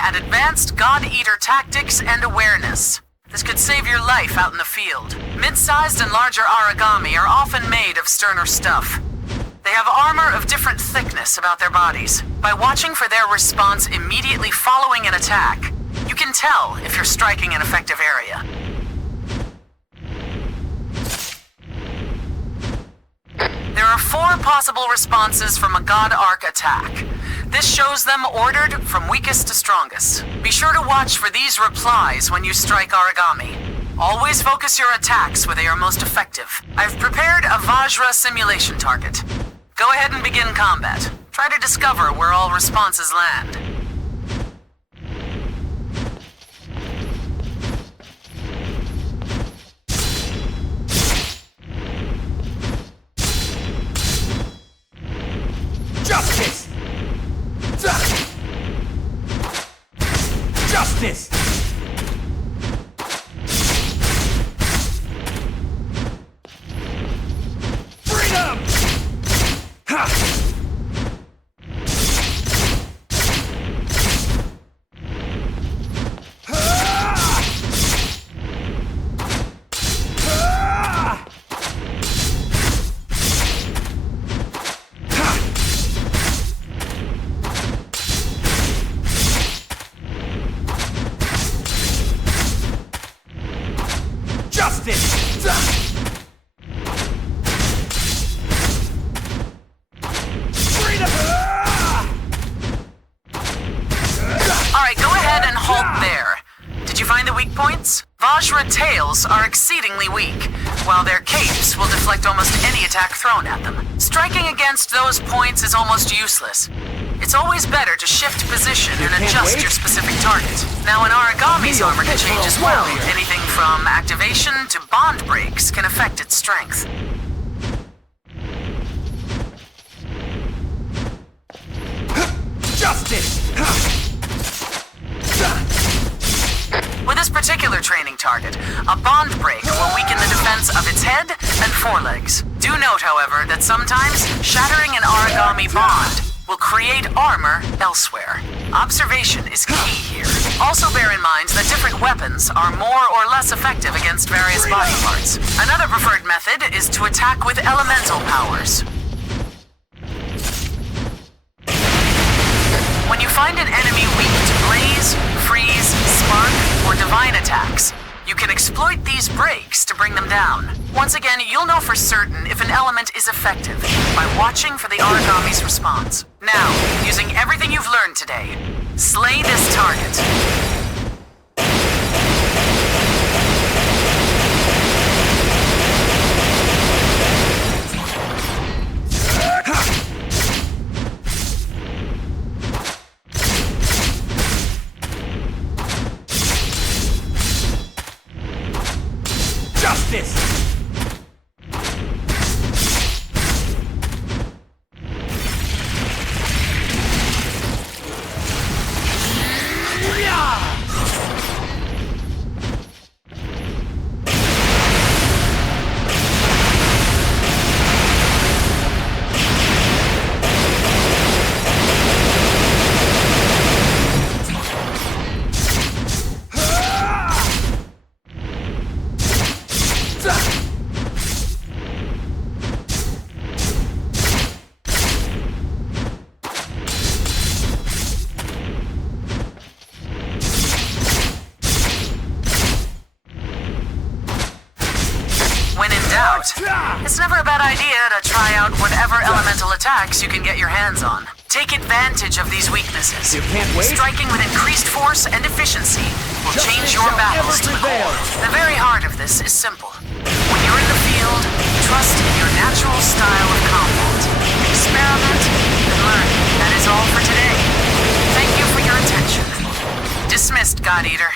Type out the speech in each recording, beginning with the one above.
At advanced God-Eater tactics and awareness. This could save your life out in the field. Mid-sized and larger aragami are often made of sterner stuff. They have armor of different thickness about their bodies. By watching for their response immediately following an attack, you can tell if you're striking an effective area. There are 4 possible responses from a God Arc attack. This shows them ordered from weakest to strongest. Be sure to watch for these replies when you strike aragami. Always focus your attacks where they are most effective. I've prepared a Vajra simulation target. Go ahead and begin combat. Try to discover where all responses land. Justice! Justice! Freedom! Ha! Ajra tails are exceedingly weak, while their capes will deflect almost any attack thrown at them. Striking against those points is almost useless. It's always better to shift position and adjust your specific target. Now an aragami's armor can change as well. Anything from activation to bond breaks can affect its strength. Justice! With this particular training target, a bond break will weaken the defense of its head and forelegs. Do note, however, that sometimes shattering an aragami bond will create armor elsewhere. Observation is key here. Also bear in mind that different weapons are more or less effective against various body parts. Another preferred method is to attack with elemental powers. When you find an enemy weak to blaze, freeze, spark, or divine attacks, you can exploit these breaks to bring them down. Once again, you'll know for certain if an element is effective by watching for the aragami's response. Now, using everything you've learned today, slay this target. Justice! It's never a bad idea to try out whatever elemental attacks you can get your hands on. Take advantage of these weaknesses. You can't wait? Striking with increased force and efficiency will change your battles to the core. The very heart of this is simple. When you're in the field, trust in your natural style of combat. Experiment and learn. That is all for today. Thank you for your attention. Dismissed, God Eater.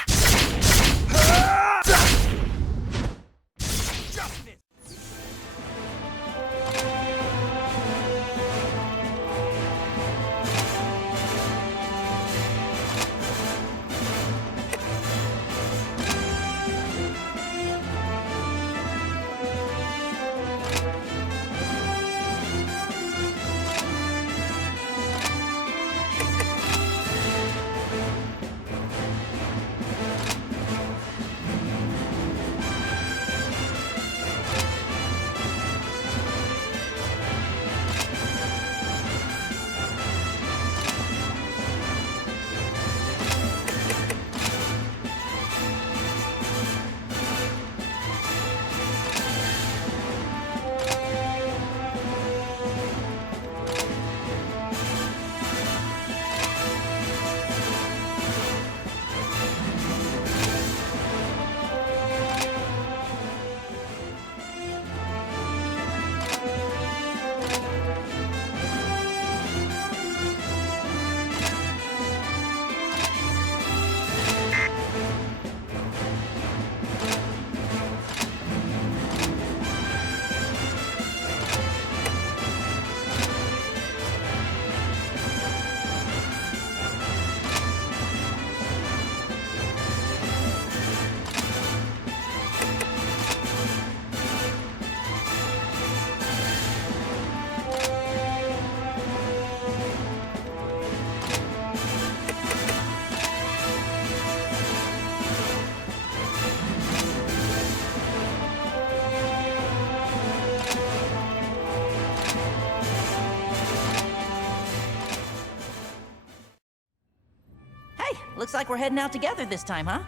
Looks like we're heading out together this time, huh?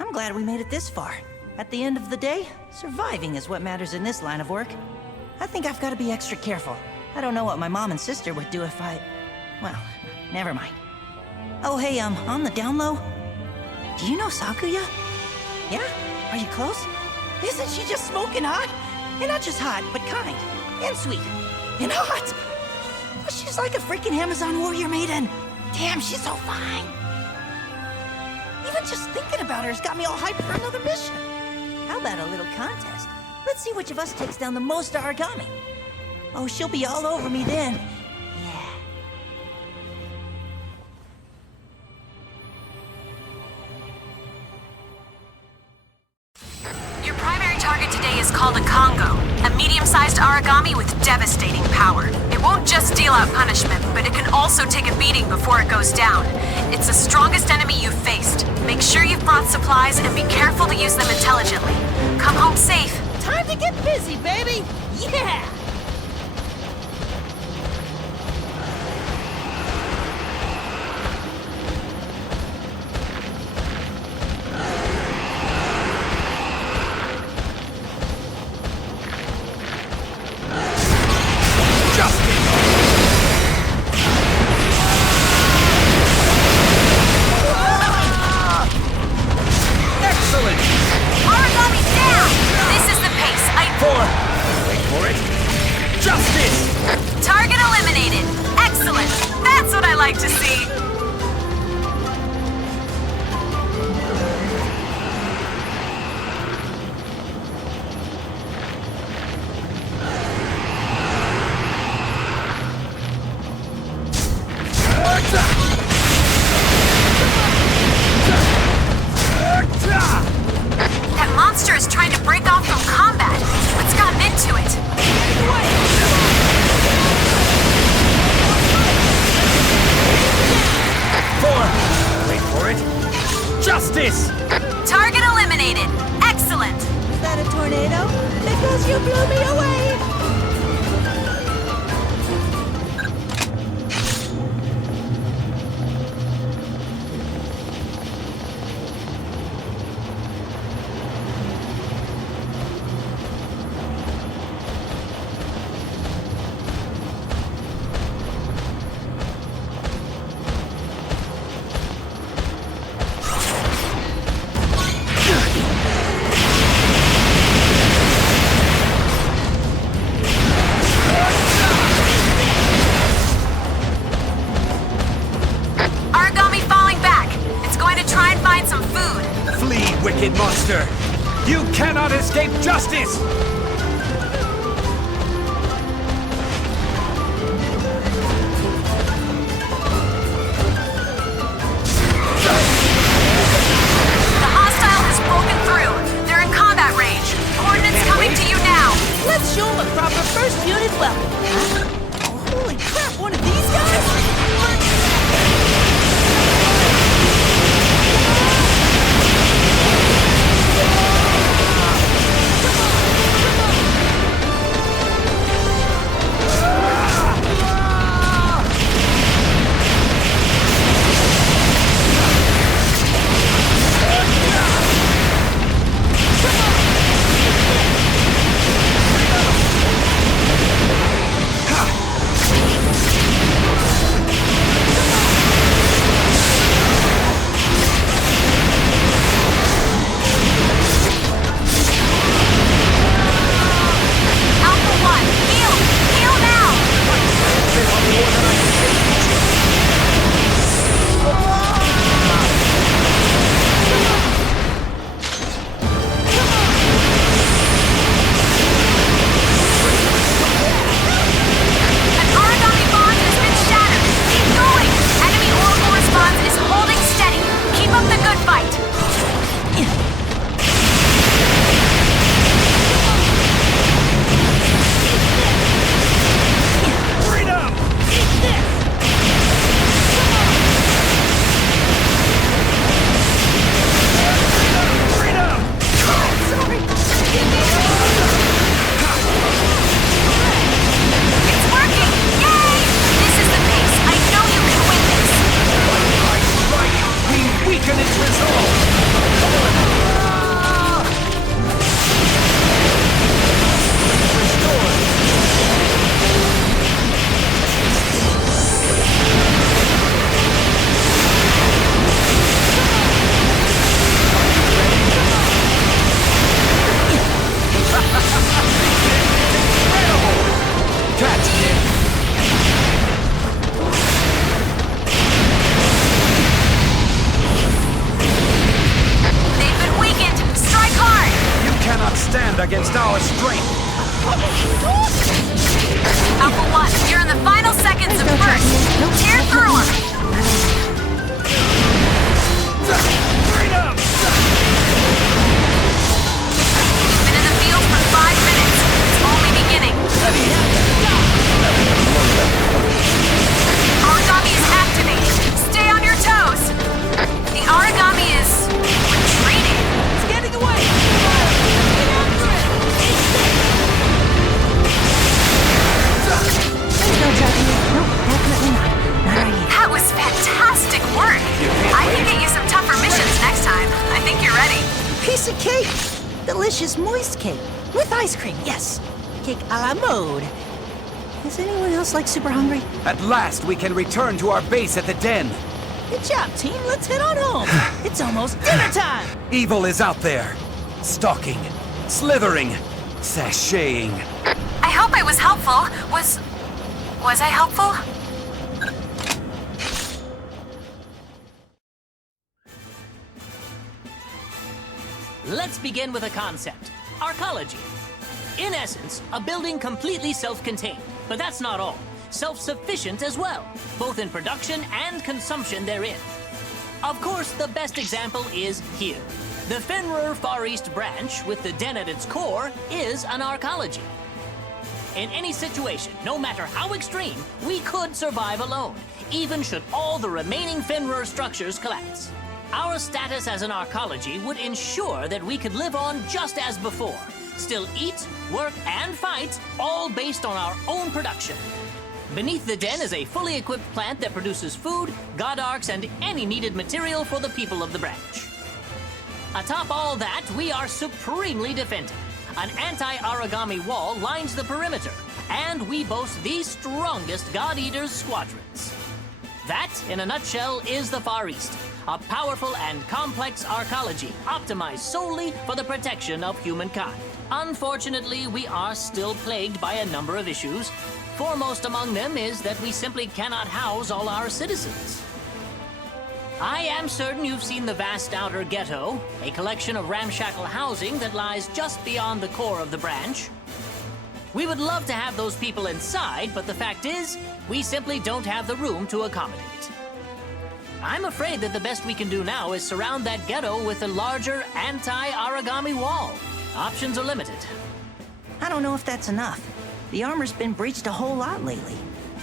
I'm glad we made it this far. At the end of the day, surviving is what matters in this line of work. I think I've got to be extra careful. I don't know what my mom and sister would do if I... Well, never mind. Oh, hey, on the down low, do you know Sakuya? Yeah? Are you close? Isn't she just smoking hot? And not just hot, but kind. And sweet. And hot. Oh, she's like a freaking Amazon warrior maiden. Damn, she's so fine. Even just thinking about her has got me all hyped for another mission. How about a little contest? Let's see which of us takes down the most origami. Oh, she'll be all over me then. Yeah. Your primary target today is called a Congo, a medium-sized aragami with devastating power. It won't just deal out punishment, but it can also take a beating before it goes down. It's the strongest enemy you've faced. Make sure you've brought supplies and be careful to use them intelligently. Come home safe. Time to get busy, baby! Yeah! That monster is trying to break off from combat. What's gotten into it? Wait for it. Justice! Target eliminated. Excellent. Is that a tornado? Because you blew me away! Wicked monster! You cannot escape justice! The hostile has broken through. They're in combat range. Coordinates coming to you now. Let's show them a proper first unit welcome. Huh? Oh, holy crap, one of these guys? delicious moist cake. With ice cream, yes. Cake a la mode. Is anyone else like super hungry? At last, we can return to our base at the den. Good job, team. Let's head on home. It's almost dinner time. Evil is out there. Stalking, slithering, sashaying. I hope I was helpful. Was I helpful? Let's begin with a concept. Arcology. In essence, a building completely self-contained. But that's not all. Self-sufficient as well, both in production and consumption therein. Of course, the best example is here. The Fenrir Far East branch, with the den at its core, is an arcology. In any situation, no matter how extreme, we could survive alone, even should all the remaining Fenrir structures collapse. Our status as an arcology would ensure that we could live on just as before, still eat, work, and fight, all based on our own production. Beneath the den is a fully equipped plant that produces food, god arcs, and any needed material for the people of the branch. Atop all that, we are supremely defended. An anti-aragami wall lines the perimeter, and we boast the strongest God Eaters squadrons. That, in a nutshell, is the Far East, a powerful and complex arcology optimized solely for the protection of humankind. Unfortunately, we are still plagued by a number of issues. Foremost among them is that we simply cannot house all our citizens. I am certain you've seen the vast outer ghetto, a collection of ramshackle housing that lies just beyond the core of the branch. We would love to have those people inside, but the fact is, we simply don't have the room to accommodate. I'm afraid that the best we can do now is surround that ghetto with a larger anti-aragami wall. Options are limited. I don't know if that's enough. The armor's been breached a whole lot lately.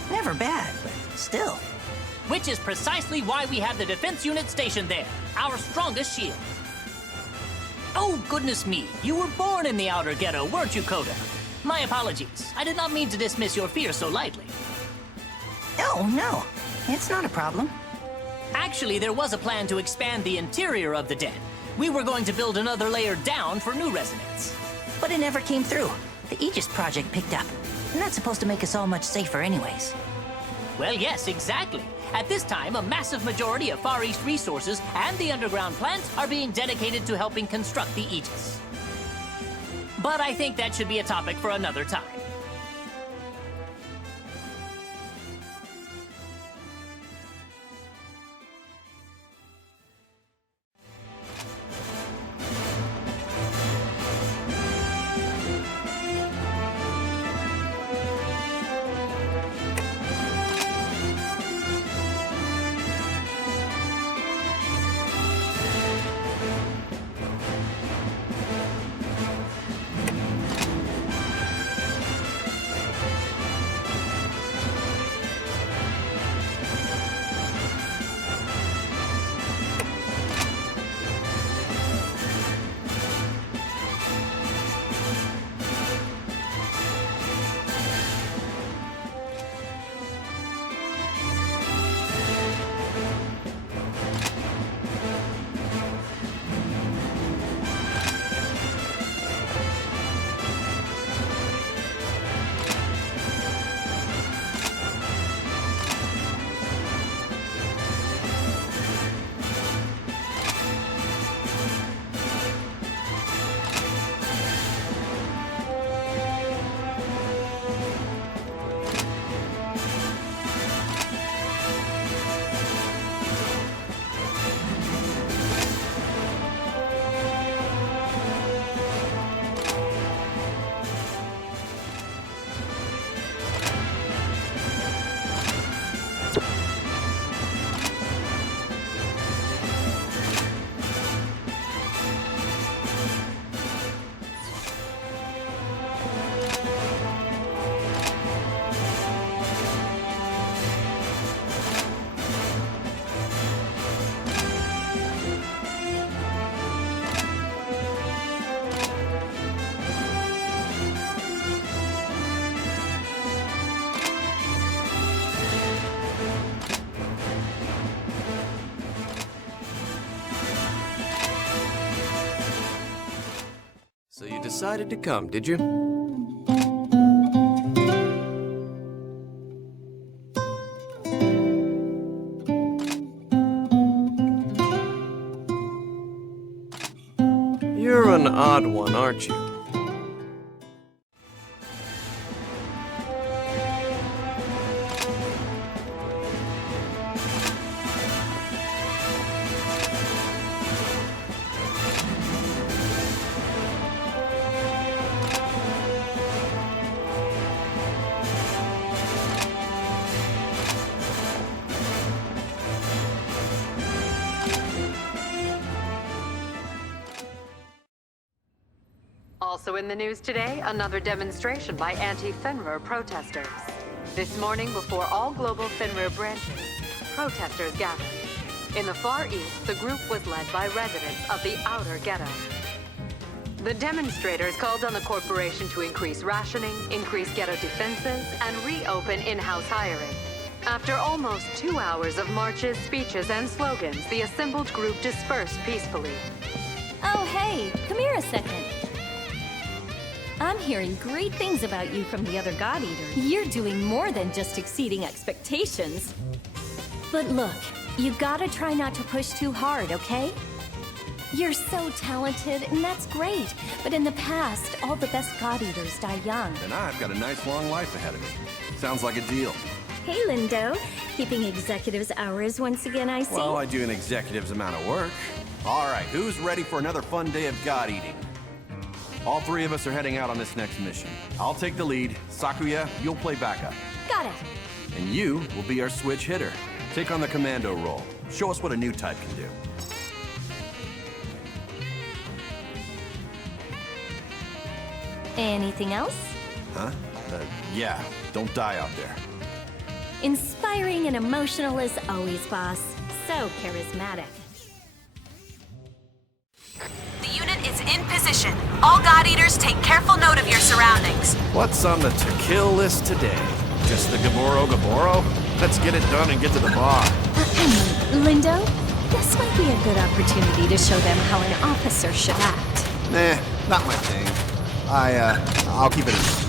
Never bad, but still. Which is precisely why we have the defense unit stationed there, our strongest shield. Oh, goodness me, you were born in the outer ghetto, weren't you, Coda? My apologies. I did not mean to dismiss your fear so lightly. Oh, no. It's not a problem. Actually, there was a plan to expand the interior of the den. We were going to build another layer down for new residents. But it never came through. The Aegis project picked up. And that's supposed to make us all much safer anyways. Well, yes, exactly. At this time, a massive majority of Far East resources and the underground plant are being dedicated to helping construct the Aegis. But I think that should be a topic for another time. decided to come, did you? You're an odd one, aren't you? Also in the news today, another demonstration by anti-Fenrir protesters. This morning, before all global Fenrir branches, protesters gathered. In the Far East, the group was led by residents of the outer ghetto. The demonstrators called on the corporation to increase rationing, increase ghetto defenses, and reopen in-house hiring. After almost 2 hours of marches, speeches, and slogans, the assembled group dispersed peacefully. Oh, hey, come here a second. I'm hearing great things about you from the other God Eaters. You're doing more than just exceeding expectations. But look, you gotta try not to push too hard, okay? You're so talented, and that's great. But in the past, all the best God Eaters die young. And I've got a nice long life ahead of me. Sounds like a deal. Hey, Lindo. Keeping executives' hours once again, I see. Well, I do an executive's amount of work. All right, who's ready for another fun day of God eating? All three of us are heading out on this next mission. I'll take the lead. Sakuya, you'll play backup. Got it. And you will be our switch hitter. Take on the commando role. Show us what a new type can do. Anything else? Huh? Yeah, don't die out there. Inspiring and emotional as always, boss. So charismatic. The unit is in position. All God Eaters, take careful note of your surroundings. What's on the to-kill list today? Just the Gaboro? Let's get it done and get to the bar. Lindo, this might be a good opportunity to show them how an officer should act. Nah, not my thing. I'll keep it in.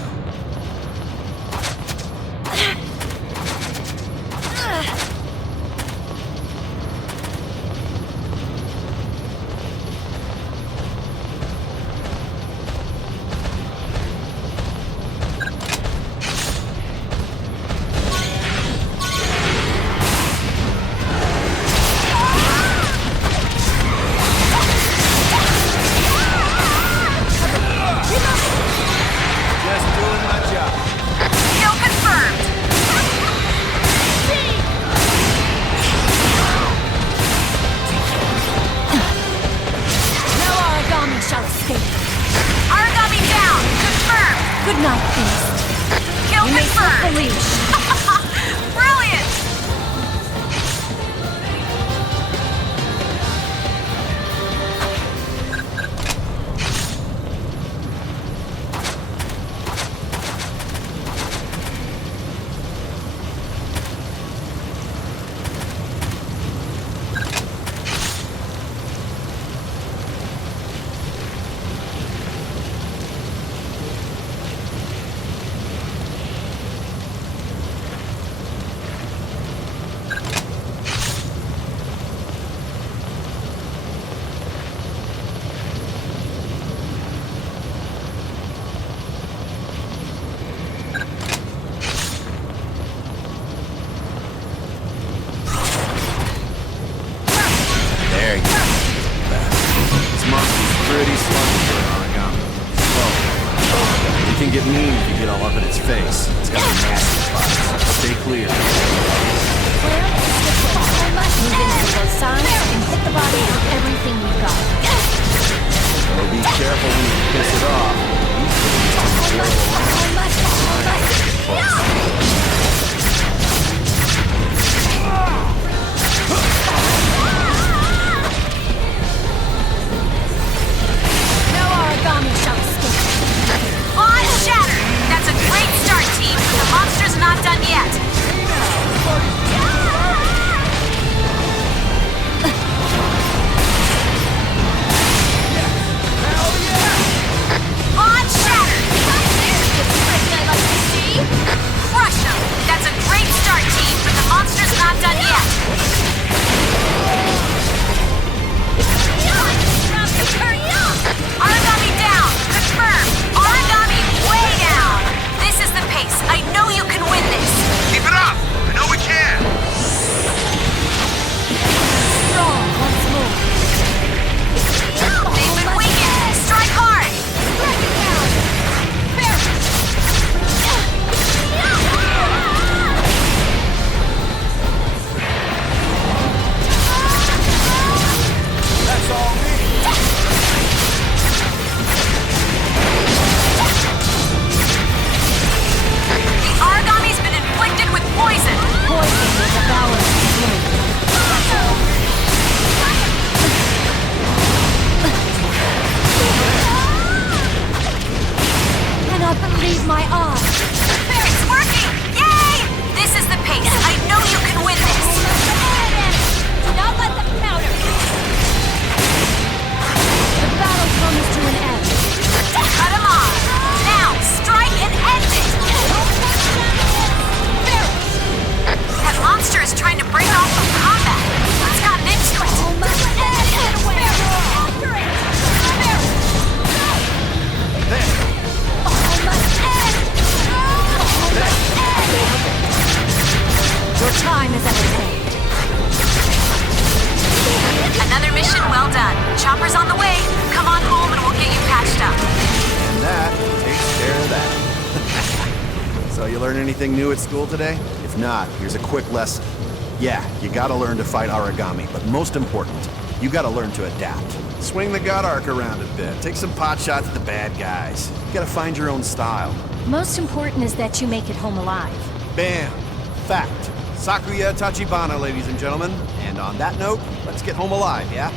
Not done time has ever been. Another mission well done. Chopper's on the way. Come on home and we'll get you patched up. And that takes care of that. So you learn anything new at school today? If not, here's a quick lesson. Yeah, you gotta learn to fight aragami, but most important, you gotta learn to adapt. Swing the God Arc around a bit. Take some pot shots at the bad guys. You gotta find your own style. Most important is that you make it home alive. Bam! Fact. Sakuya Tachibana, ladies and gentlemen. And on that note, let's get home alive, yeah?